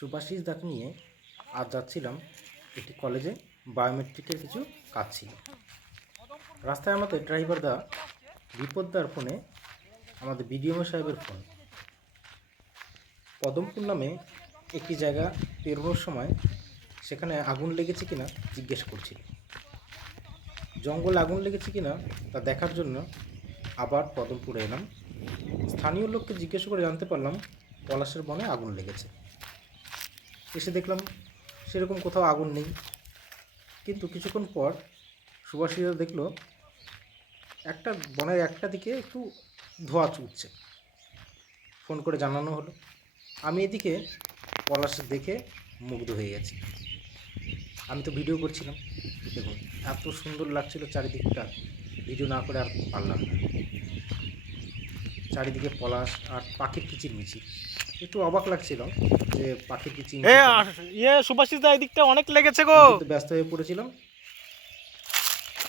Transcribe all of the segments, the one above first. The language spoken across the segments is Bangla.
সুভাষিস দাকে নিয়ে আজ যাচ্ছিলাম একটি কলেজে। বায়োমেট্রিকের কিছু কাজ ছিল। রাস্তায় আমাদের ড্রাইভার দা বিপদদার ফোনে আমাদের বিডিএম সাহেবের ফোন। পদমপুর নামে একটি জায়গা পেরোনোর সময় সেখানে আগুন লেগেছে কিনা জিজ্ঞেস করছিল। জঙ্গলে আগুন লেগেছে কিনা তা দেখার জন্য আবার পদমপুরে এলাম। স্থানীয় লোককে জিজ্ঞেস করে জানতে পারলাম পলাশের বনে আগুন লেগেছে। এসে দেখলাম সেরকম কোথাও আগুন নেই। কিন্তু কিছুক্ষণ পর সুভাষিরা দেখল, একটা বনের একটা দিকে একটু ধোঁয়া উঠছে ফোন করে জানানো হলো। আমি এদিকে পলাশ দেখে মুগ্ধ হয়ে গেছি। আমি তো ভিডিও করছিলাম। দেখুন, এত সুন্দর লাগছিল চারিদিকটা। ভিডিও না করে আর পারলাম না। চারিদিকে পলাশ আর পাখির কিচির মিচির একটু অবাক লাগছিল যে পাখির কিচির এ ইয়ে সুভাষিস দা এদিকটা অনেক লেগেছে গো। ব্যস্ত হয়ে পড়েছিলাম।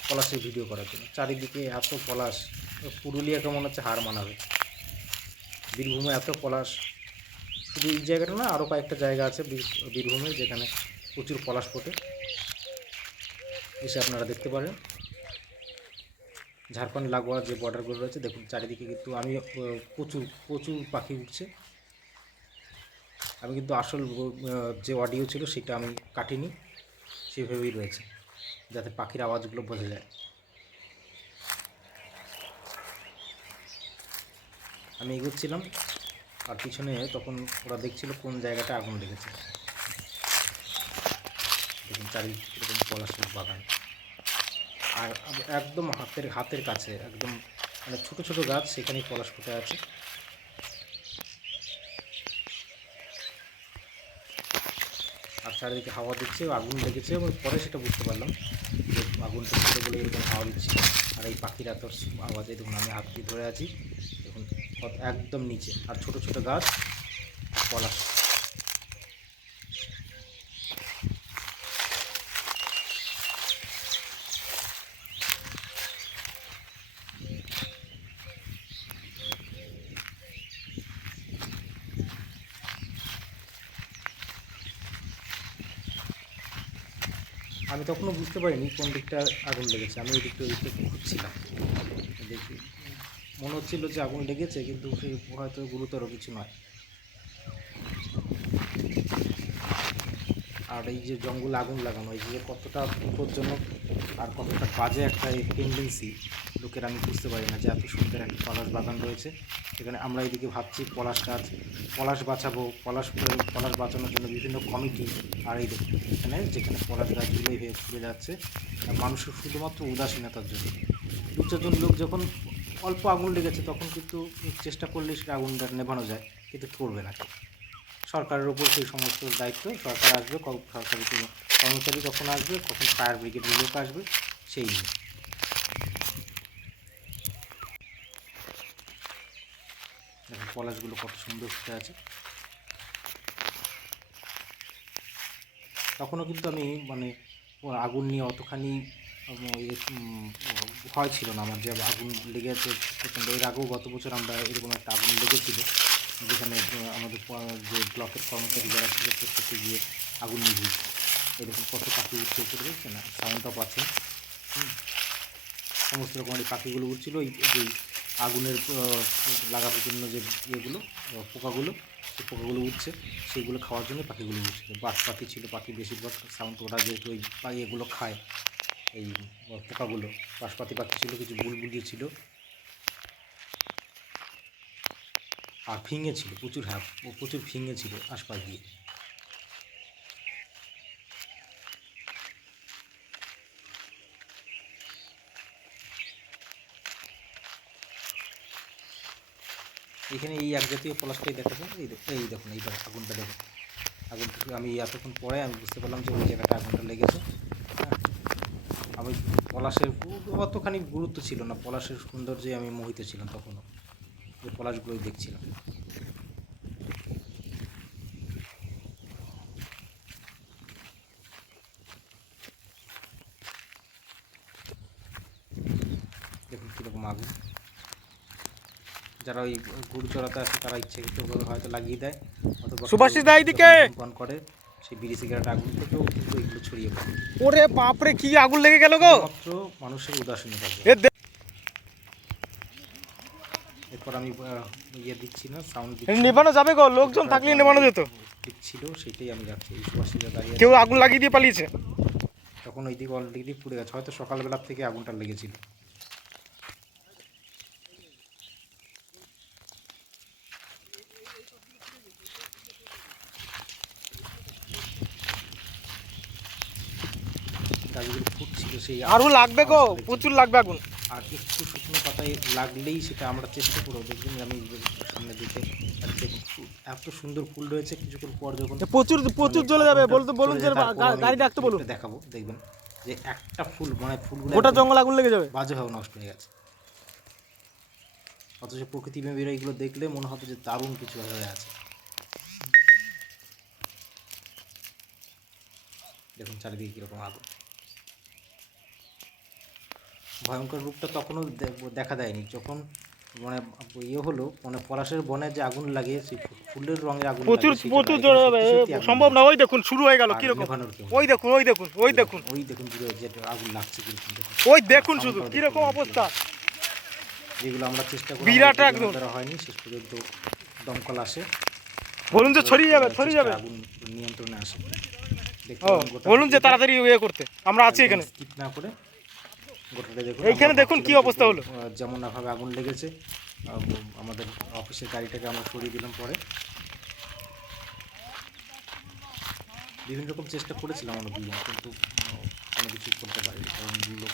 পলাশের ভিডিও করার জন্য। চারিদিকে এত পলাশ পুরুলিয়াকে মনে হচ্ছে হার মানাবে। বীরভূমে এত পলাশ। শুধু এই জায়গাটা না আরও কয়েকটা জায়গা আছে বীরভূমে যেখানে প্রচুর পলাশ ফোটে। এসে আপনারা দেখতে পারেন। ঝাড়খণ্ড লাগোয়া যে বর্ডারগুলো রয়েছে দেখুন চারিদিকে কিন্তু আমি প্রচুর প্রচুর পাখি উঠছে। আমি কিন্তু আসল যে অডিও ছিল সেটা আমি কাটিনি, সেভাবেই রয়েছে, যাতে পাখির আওয়াজগুলো বোঝা যায়। আমি এগোচ্ছিলাম, আর পিছনে তখন ওরা দেখছিল কোন জায়গাটা আগুন লেগেছে। দেখুন, চারিদিকে এরকম পলাশের বাগান। আর একদম হাতের হাতের কাছে, একদম মানে ছোটো ছোটো গাছ, সেখানেই পলাশ ফুটে আছে। চারিদিকে হাওয়া দিচ্ছে, আগুন লেগেছে এবং পরে সেটা বুঝতে পারলাম যে আগুনটা ছিল বলে এরকম হাওয়া দিচ্ছে। আর এই পাখিরা এত আওয়াজে দেখুন আমি হাত দিয়ে ধরে আছি। দেখুন একদম নিচে। আর ছোট ছোট গাছ, পলাশ। আমি তখনও বুঝতে পারিনি কোন দিকটা আগুন লেগেছে। আমি ওই দিকটা ওই দিকটা খুঁজছিলাম দেখি। মনে হচ্ছিল যে আগুন লেগেছে, কিন্তু সেই হয়তো গুরুতর কিছু নয়। আর এই যে জঙ্গলে আগুন লাগানো, এই যে কতটা বিপজ্জনক আর কতটা বাজে একটা টেন্ডেন্সি লোকের আমি বুঝতে পারি না যে এত সুন্দর একটা পলাশ বাগান রয়েছে। এখানে আমরা এদিকে ভাবছি পলাশ গাছ, পলাশ বাঁচাবো, পলাশ পলাশ বাঁচানোর জন্য বিভিন্ন কমিটি আর এই দেখুন এখানে যেখানে পলাশ গাছগুলো এইভাবে ঘুরে যাচ্ছে। মানুষের শুধুমাত্র উদাসীনতার জন্য। দু চারজন লোক যখন অল্প আগুন লেগেছে তখন কিন্তু চেষ্টা করলে সেটা আগুনটা নেভানো যায়, কিন্তু করবে না সরকারের ওপর সেই সমস্ত দায়িত্ব, সরকার আসবে সরকারি কর্মচারী কখন আসবে, কখন ফায়ার ব্রিগেডের লোক আসবে, সেই নিয়ে। পলাশগুলো কত সুন্দর ফুটে আছে। তখনও কিন্তু আমি মানে আগুন নিয়ে অতখানি ভয় ছিল না আমার যে আগুন লেগেছে প্রচণ্ড। এর আগেও গত বছর আমরা এরকম একটা আগুন লেগেছিল, যেখানে আমাদের যে ব্লকের কর্মচারী যারা ছিল প্রত্যেকে গিয়ে আগুন নিভিয়েছে। এরকম কত পাখি উঠছে উপরে দেখছে না সাউন্ডটা পাচ্ছেন। সমস্ত রকমের পাখিগুলো উঠছিল যে আগুনের লাগানোর জন্য যে ইয়েগুলো পোকাগুলো, সেই পোকাগুলো উঠছে, সেইগুলো খাওয়ার জন্য পাখিগুলো উঠছে। বাস পাখি ছিল, পাখি বেশিরভাগ সাউন্ড ওরা যেহেতু ওই ইয়েগুলো খায়, এই পোকাগুলো। বাঁশপাতি পাখি ছিল, কিছু বুলবুলি ছিল। আর ফিঙে ছিল, প্রচুর হ্যাঁ প্রচুর ফিঙে ছিল, আশপাশ দিয়ে। এখানে এই এক জাতীয় পলাশটাই দেখা যায় এই দেখুন এই দেখুন এইবার আগুনটা দেখুন। আগুন আমি এতক্ষণ পরে আমি বুঝতে পারলাম যে ওই জায়গাটা আগুনটা লেগেছে। হ্যাঁ। আমি পলাশের অতখানি গুরুত্ব ছিল না। পলাশের সৌন্দর্যে আমি মোহিত ছিলাম তখনও। যে পলাশগুলোই দেখছিলাম দেখুন কীরকম আগুন যারা ওই গরু চড়াতে আসে তারা ইচ্ছাকৃতভাবে হয়তো লাগিয়ে দেয়। অথবা সুভাষিস দা, এইদিকে। ধূমপান করে সেই বিড়ি সিগারেট আগুন থেকেও কিন্তু এগুলো ছড়িয়ে পড়ে। ওরে বাপরে কি আগুন লেগে গেল গো! মাত্র মানুষের উদাসীনতা এরপর আমি ইয়ে দিচ্ছি না সাউন্ড নেবানো যাবে গো লোকজন থাকলে নেবানো যেত। ছিল সেটাই আমি যাচ্ছি। এই সুভাষিরা দাঁড়িয়ে কেউ আগুন লাগিয়ে দিয়ে পালিয়েছে। তখন ওই দিকে অলরেডি পুড়ে গেছে। হয়তো সকালবেলার থেকে আগুনটা লেগেছিল। গাছগুলো ফুটছিল সেই আরও লাগবে গো প্রচুর লাগবে আগুন। আর একটু শুকনো পাতায় লাগলেই সেটা আমরা চেষ্টা করব দেখবেন আমি সামনে দিকে এত সুন্দর ফুল রয়েছে কিছুক্ষণ পর যখন প্রচুর প্রচুর জ্বলে যাবে বলতে বলুন যে গাড়ি ডাকতে বলুন। দেখাবো দেখবেন যে একটা ফুল মানে ফুলগুলো গোটা জঙ্গল আগুন লেগে যাবে। বাজেভাবে নষ্ট হয়ে গেছে। অথচ প্রকৃতি প্রেমীরা এগুলো দেখলে মনে হতো যে দারুণ কিছু হয়ে আছে। দেখুন চারিদিকে কীরকম আগুন। ভয়ঙ্কর রূপটা তখনও দেখা দেয়নি। যখন মানে ইয়ে হলো মানে পলাশের বনে যে আগুন লাগে সেই ফুলের রঙের আগুন প্রচুর প্রচুর সম্ভব না ওই দেখুন শুরু হয়ে গেল কীরকম। ওই দেখুন ওই দেখুন ওই দেখুন ওই দেখুন যে আগুন লাগছে কীরকম ওই দেখুন শুধু করে কীরকম অবস্থা। যেগুলো আমরা চেষ্টা করি বিরাট একদম। হয়নি শেষ পর্যন্ত দমকল আসে। বলুন যে ছড়িয়ে যাবে ছড়িয়ে যাবে। আগুন নিয়ন্ত্রণে আসে। বলুন যে তাড়াতাড়ি ইয়ে করতে আমরা আছি এখানে। skip না করে গোটাটা দেখুন এইখানে দেখুন কি অবস্থা হলো। যেমন ভাবে আগুন লেগেছে আমাদের অফিসের গাড়িটাকে আমরা সরিয়ে দিলাম পরে। বিভিন্ন রকম চেষ্টা করেছিলাম আমরা দুজন কিন্তু কোনো কিছু করতে পারিনি কারণ লোক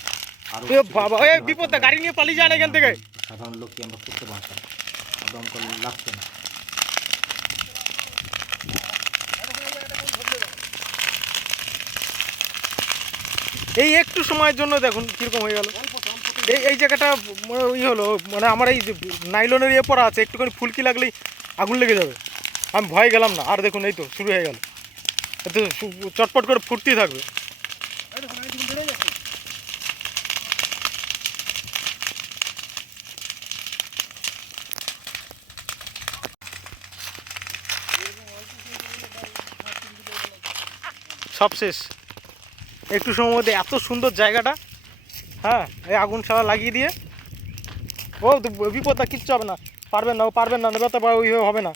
আরও এ বাবা এ হয়তো বিপদ গাড়ি নিয়ে পালিয়ে যান এখান থেকে। সাধারণ লোককে আমরা করতে পারতাম দমকল লাগতো না। এই একটু সময়ের জন্য দেখুন কীরকম হয়ে গেল। এই এই জায়গাটা, ই হলো মানে আমার এই নাইলনের ইয়ে পড়া আছে, একটুখানি ফুলকি লাগলেই আগুন লেগে যাবে। আমি ভয় গেলাম না, আর দেখুন এই তো, শুরু হয়ে গেল। এত চটপট করে ফুটতেই থাকবে। সব শেষ। একটু সময় মধ্যে এত সুন্দর জায়গাটা হ্যাঁ এই আগুন ছাড়া লাগিয়ে দিয়ে। ও বিপদটা কিচ্ছু হবে না। পারবেন না, ও পারবেন না নেবে তো ওইভাবে হবে না।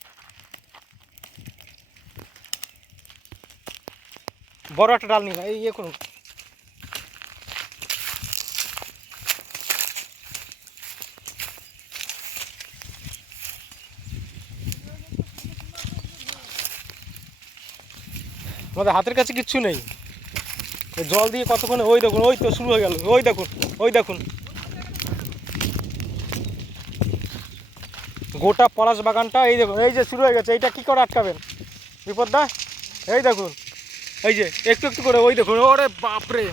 বড় একটা ডাল নিন এই ইয়ে করুন। আমাদের হাতের কাছে কিচ্ছু নেই। জল দিয়ে কতক্ষণে? ওই দেখুন, ওই তো শুরু হয়ে গেল। ওই দেখুন ওই দেখুন। গোটা পলাশ বাগানটা, এই দেখুন, এই যে শুরু হয়ে গেছে। এইটা কি করে আটকাবেন? বিপদদা এই দেখুন। এই যে, একটু একটু করে, ওই দেখুন, ওরে বাপরে।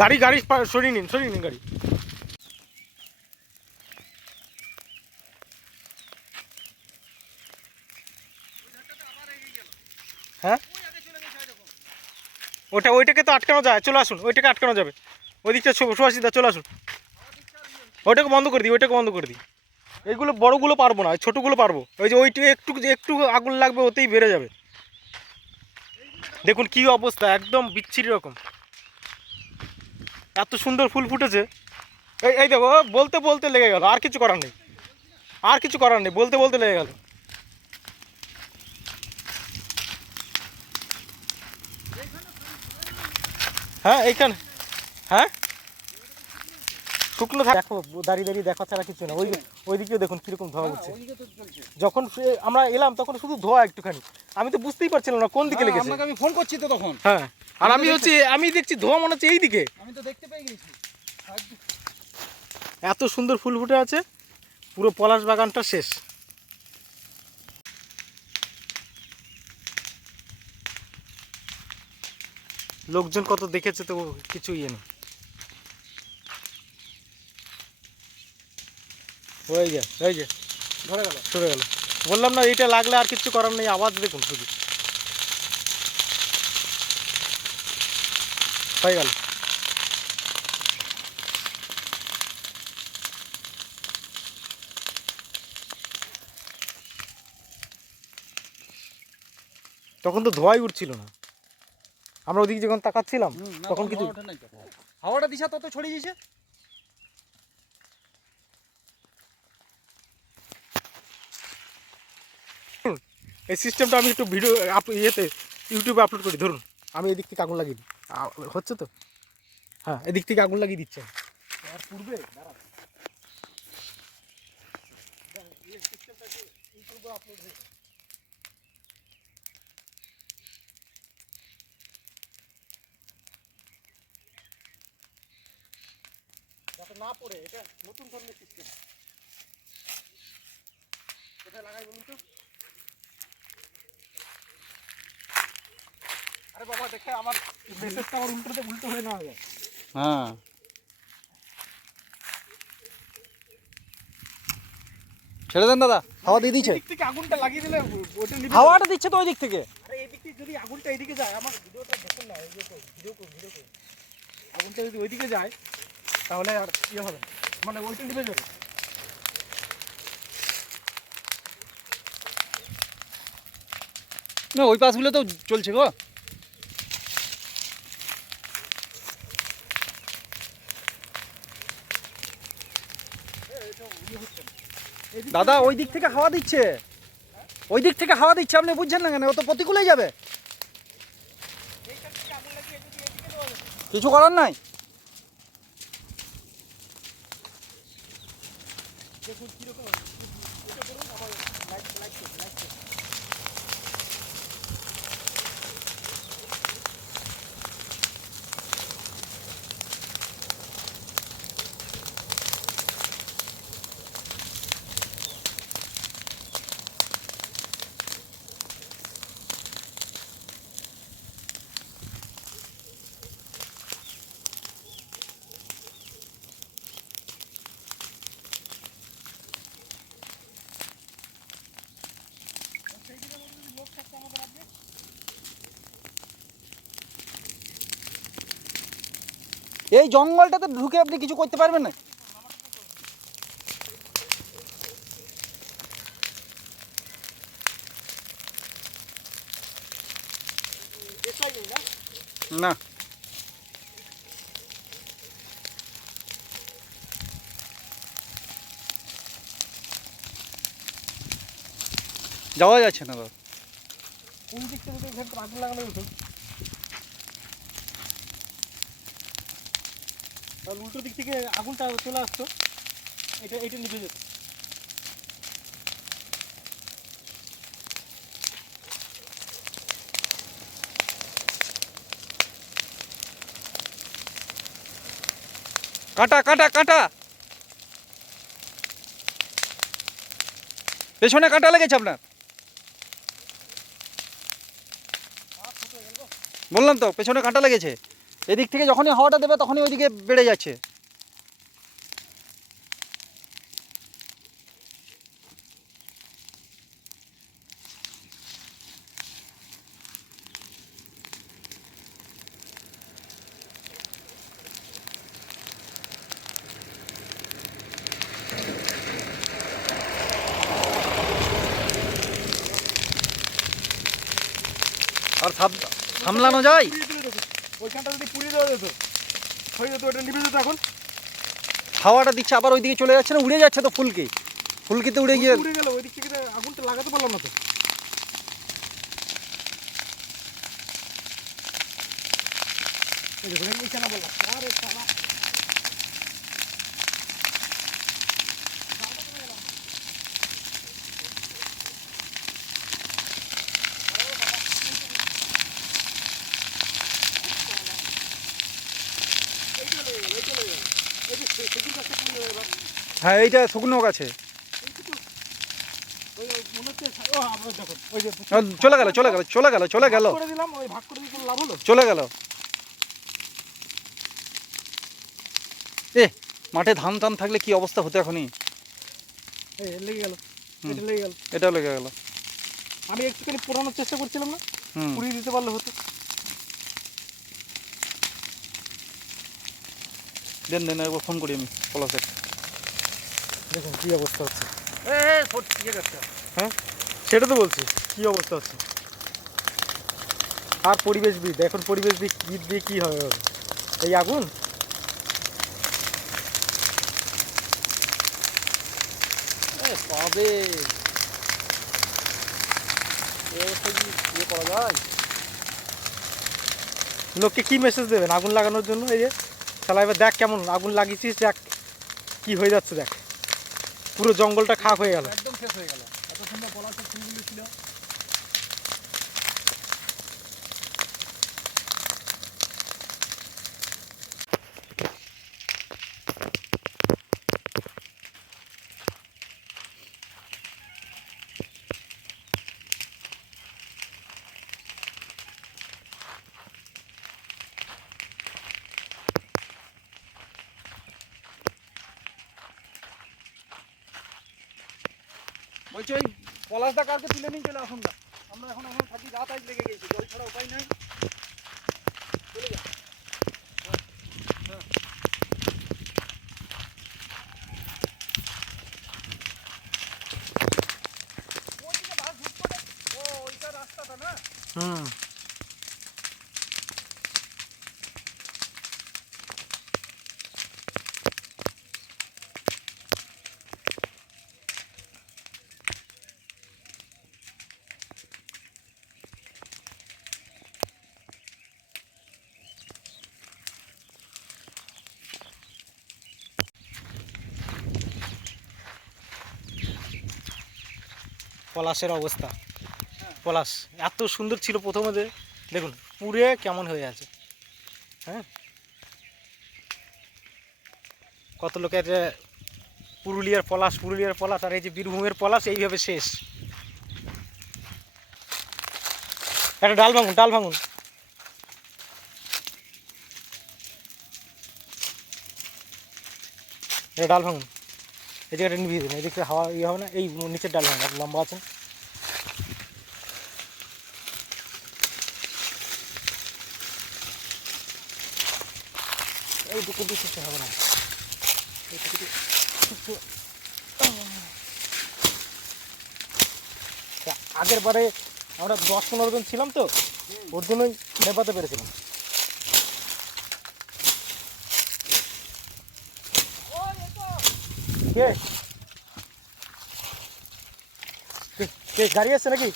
গাড়ি গাড়ি, সরিয়ে নিন সরিয়ে নিন গাড়ি। হ্যাঁ? ওটা ওইটাকে তো আটকানো যায়, চলে আসুন, ওইটাকে আটকানো যাবে। ওই দিকটা সুভাষিদা, চলে আসুন। ওইটাকে বন্ধ করে দিই, ওইটাকে বন্ধ করে দিই। এইগুলো বড়গুলো পারব না ছোটোগুলো পারব। ওই যে ওইটু একটু একটু আগুন লাগবে, ওতেই বেড়ে যাবে। দেখুন কি অবস্থা, একদম বিচ্ছিরি রকম। এত সুন্দর ফুল ফুটেছে। এই এই দেখো বলতে বলতে লেগে গেল, আর কিছু করার নেই। আর কিছু করার নেই, বলতে বলতে লেগে গেল। হ্যাঁ এইখানে। হ্যাঁ? শুকনো দেখো দাঁড়িয়ে দাঁড়িয়ে দেখা ছাড়া কিছু না। ওই ওই দিকেও দেখুন কীরকম ধোয়া উঠছে। যখন আমরা এলাম তখন শুধু ধোয়া একটুখানি। আমি তো বুঝতেই পারছিলাম না কোন দিকে লেগেছে। আমি ফোন করছি তো তখন। হ্যাঁ আর আমি হচ্ছে আমি দেখছি ধোয়া মনে হচ্ছে এই দিকে আমি তো দেখতে পেয়ে গেছি। এত সুন্দর ফুল ফুটে আছে। পুরো পলাশ বাগানটা শেষ। লোকজন কত দেখেছে তো কিছু ইয়ে নেই। হয়ে যায় হয়ে ধরে গেল। গেল। বললাম না এটা লাগলে আর কিছু করার নেই আওয়াজ দেখুন শুধু। হয়ে গেল। তখন তো ধোয়াই উঠছিল না। আমরা ওদিকে যখন তাকাচ্ছিলাম তখন কিছু হাওয়াটা দিশা তত ছড়িয়ে দিয়েছে এই সিস্টেমটা আমি একটু ভিডিও আপ ইয়েতে ইউটিউবে আপলোড করি ধরুন। আমি এদিক থেকে আগুন লাগিয়ে দিই। হচ্ছে তো? হ্যাঁ এদিক থেকে আগুন লাগিয়ে দিচ্ছে। আর পূর্বে যাতে না পড়ে এটা নতুন ধরনের সিস্টেম কোথায় লাগাই বলুন তো? আরে বাবা দেখে আমার মেসেজটা আমার উল্টোতে উল্টো হয়ে না যায়। হ্যাঁ। ছেড়ে দেন দাদা হাওয়া দিয়ে দিচ্ছে এদিক থেকে আগুনটা লাগিয়ে দিলে ওটা হাওয়াটা দিচ্ছে তো ওই দিক থেকে। আরে এদিক থেকে যদি আগুনটা এদিকে যায় আমার ভিডিওটা দেখুন না এই ভিডিও ভিডিও আগুনটা যদি ওইদিকে যায় তাহলে আর ইয়ে হবে মানে ওইটা নিভে যাবে। না ওই পাশগুলো তো চলছে গো। দাদা ওই দিক থেকে হাওয়া দিচ্ছে। ওই দিক থেকে হাওয়া দিচ্ছে আপনি বুঝছেন না কেন? ও তো প্রতিকূলেই যাবে। কিছু করার নাই? দেখুন কীরকম এটা করুন আমার লাইট লাইট লাইট এই জঙ্গলটাতে ঢুকে আপনি কিছু করতে পারবেন না। না। যাওয়া যাচ্ছে না দাদা কোন দিক থেকে আগুন লাগানো তাহলে উল্টো দিক থেকে আগুনটা চলে আসতো। এটা এটা নিভে যেত। কাটা কাটা কাটা! পেছনে কাটা লেগেছে আপনার। বললাম তো, পেছনে কাঁটা লেগেছে। এদিক থেকে যখনই হাওয়াটা দেবে তখনই ওইদিকে বেড়ে যাচ্ছে। আর সামলানো যায়? ওইখানটা যদি পুড়িয়ে দেওয়া যেত হয়ে যেত ওটা নিভে যেত এখন। হাওয়াটা দিচ্ছে আবার ওইদিকে চলে যাচ্ছে না? উড়ে যাচ্ছে তো ফুলকে। ফুলকিতে উড়ে গিয়ে উড়ে গেল ওই দিক থেকে আগুনটা লাগাতে পারলাম না তো। এই দেখুন এই কেন বললাম আরে সালা হ্যাঁ এইটা শুকনো গাছে। চলে গেল চলে গেল চলে গেল চলে গেল। চলে গেল। এ মাঠে ধান টান থাকলে কি অবস্থা হতো এখনই? লেগে গেল এটা লেগে গেল। এটাও লেগে গেল। আমি একটুখানি পোড়ানোর চেষ্টা করছিলাম না পুড়িয়ে দিতে পারলে হতো। দেন দেন একবার ফোন করি আমি পলাশের। দেখুন কি অবস্থা হচ্ছে? ইয়ে হ্যাঁ? সেটা তো বলছি। কি অবস্থা হচ্ছে? আর পরিবেশবিদ এখন পরিবেশবিদ বিদ দিয়ে কী হবে এই আগুন? পাবে ইয়ে করা যায়? লোককে কি মেসেজ দেবেন? আগুন লাগানোর জন্য এই যে? শালা এবার দেখ কেমন আগুন লাগিয়েছিস দেখ কি হয়ে যাচ্ছে দেখ। পুরো জঙ্গলটা খাক হয়ে গেল। একদম শেষ হয়ে গেল। বলছি পলাশদা কালকে তুলে নিয়ে চলে আসুন না আমরা এখন এখন থাকি, রাত আজ লেগে গেছি, জল ছাড়া উপায় নাই চলে যা হ্যাঁ, হ্যাঁ। ওইদিকে বাস ঢুকতো না। ও, ওইটা রাস্তাটা না হুম পলাশের অবস্থা। পলাশ, এত সুন্দর ছিল প্রথমে দেখুন, পুরে কেমন হয়ে আছে। হ্যাঁ? কত লোকের পুরুলিয়ার পলাশ পুরুলিয়ার পলাশ, আর এই যে বীরভূমের পলাশ, এইভাবে শেষ। একটা ডাল ভাঙুন ডাল ভাঙুন। এটা ডাল ভাঙুন। এই জায়গাটা নিভিয়ে দিন এদিকে হাওয়া ইয়ে হবে না, এই নিচের ডাল ভাঙুন আর লম্বা আছে। এই দুটো দিতে হবে না। আগের বারে আমরা দশ পনেরো জন ছিলাম তো, ওর জন্যই নেপাতে পেরেছিলাম। কে কে- কে গাড়ি আসছে নাকি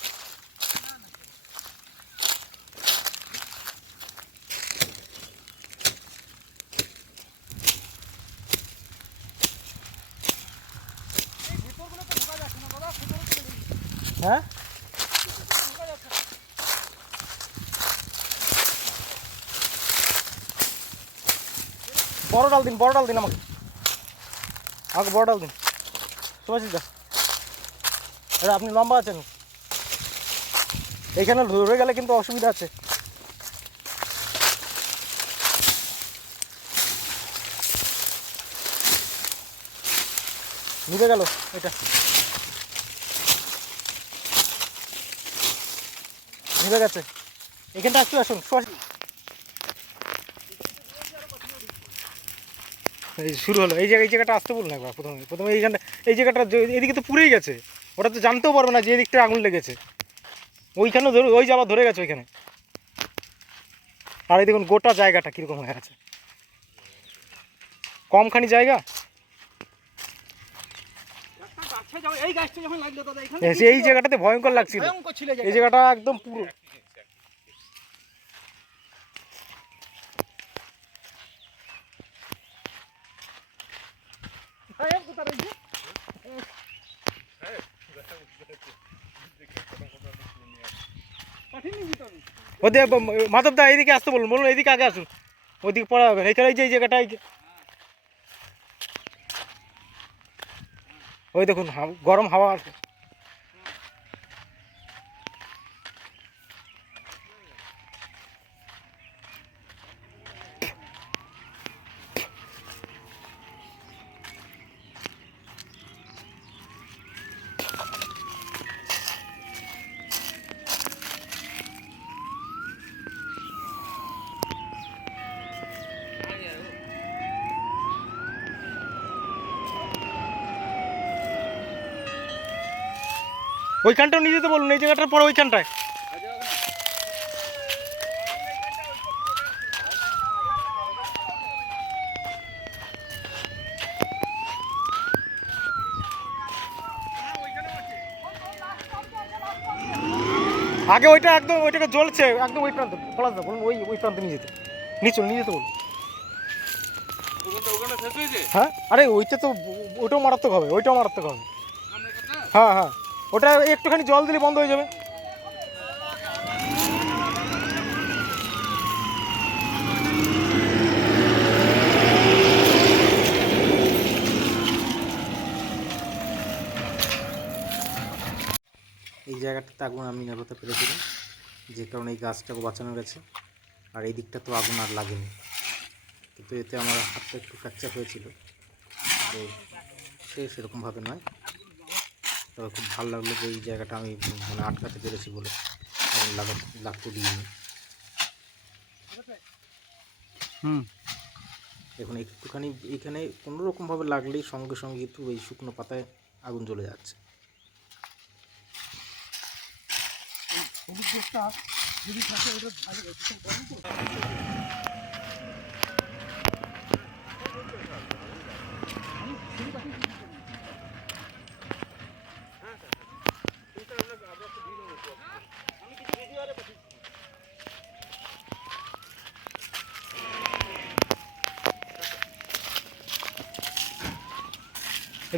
হ্যাঁ বড় ডাল দিন বড় ডাল দিন আমাকে আমাকে বড় ডাল দিন। দা। আরে, আপনি লম্বা আছেন। এইখানে ধরে গেলে কিন্তু অসুবিধা আছে। নিভে গেল, এটা। নিভে গেছে। এখানটা একটু আসুন সুভাষিস এই শুরু হলো। এই জায়গা এই জায়গাটা আসতে বলুন একবার প্রথমে। প্রথমে এইখানটা এই জায়গাটা এদিকে তো পুড়েই গেছে। ওরা তো জানতেও পারবে না যে এদিকটা আগুন লেগেছে। ওইখানে ধরে ওই যাবার ধরে গেছে ওইখানে। আর এই দেখুন গোটা জায়গাটা কীরকম হয়ে গেছে কমখানি জায়গা? এই জায়গাটাতে ভয়ঙ্কর লাগছিল। এই জায়গাটা একদম পুরো ওদের মাধব দা এইদিকে আসতে বলুন বলুন এইদিকে আগে আসুন। ওদিকে পড়া হবে না, এখানে এই যে, এই জায়গাটায় ওই দেখুন গরম হাওয়া আছে ওইখানটাও নিয়ে যেতে বলুন এই জায়গাটার পর ওইখানটায়। আগে ওইটা একদম ওইটাকে জ্বলছে একদম ওই প্রান্ত পলাশ দা বলুন ওই ওই প্রান্তে নিয়ে যেতে। নিয়ে নিয়ে যেতে বলুন। হ্যাঁ আরে ওইটা তো ওইটাও মারাত্মক হবে ওইটাও মারাত্মক হবে। হ্যাঁ হ্যাঁ। ওটা একটুখানি জল দিলে বন্ধ হয়ে যাবে। এই জায়গাটাতে আগুন আমি নেভাতে পেরেছিলাম, যে কারণে এই গাছটাকে বাঁচানো গেছে। আর এই দিকটা তো আগুন আর লাগেনি। কিন্তু এতে আমার হাতটা একটু ফ্র্যাকচার হয়েছিল। তো সে সেরকমভাবে নয়। তবে খুব ভালো লাগল যে এই জায়গাটা আমি মানে আটকাতে পেরেছি বলে আগুন লাগা লাগতে দিইনি। হুম। এখন একটুখানি এখানে কোনো রকমভাবে লাগলেই সঙ্গে সঙ্গে কিন্তু এই শুকনো পাতায় আগুন জ্বলে যাচ্ছে।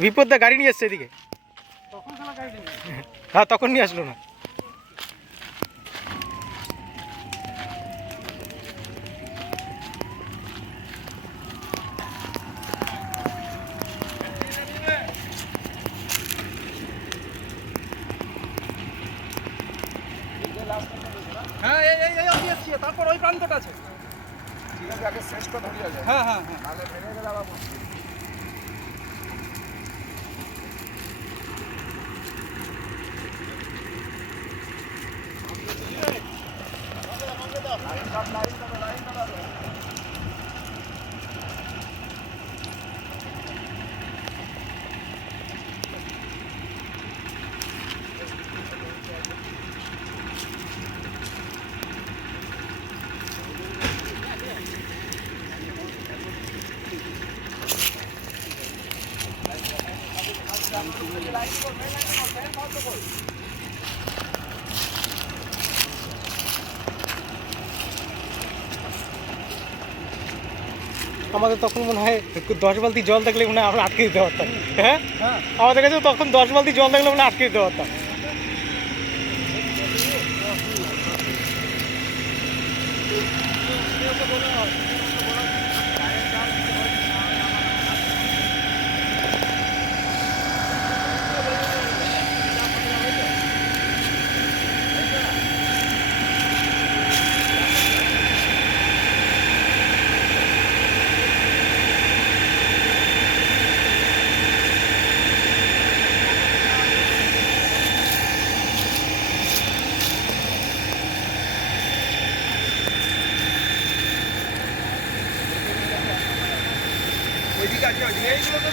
বিপদটা গাড়ি নিয়ে এসছে এদিকে। হ্যাঁ তখন নিয়ে আসলো না। হ্যাঁ এই এই তারপর ওই প্রান্তটা আছে। হ্যাঁ হ্যাঁ হ্যাঁ। আমাদের তখন মনে হয় দশ বালতি জল থাকলে মনে হয় আমরা আটকে দিতে পারতাম হ্যাঁ? আমাদের কাছে তখন দশ বালতি জল থাকলে মনে হয় আটকে দিতে পারতাম। Thank you.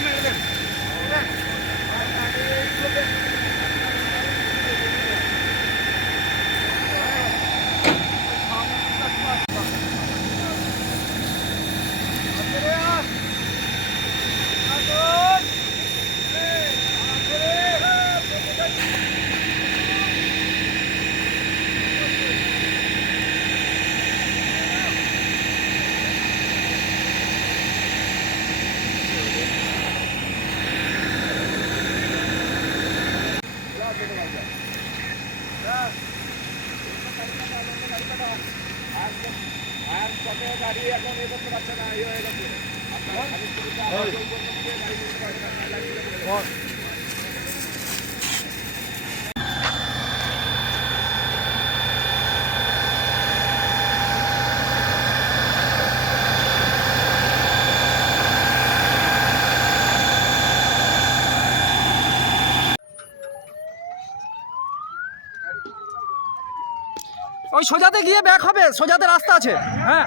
ওই সোজাতে গিয়ে ব্যাক হবে সোজাতে রাস্তা আছে। হ্যাঁ।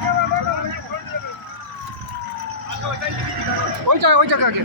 ওই জায়গা ওই জায়গা আগে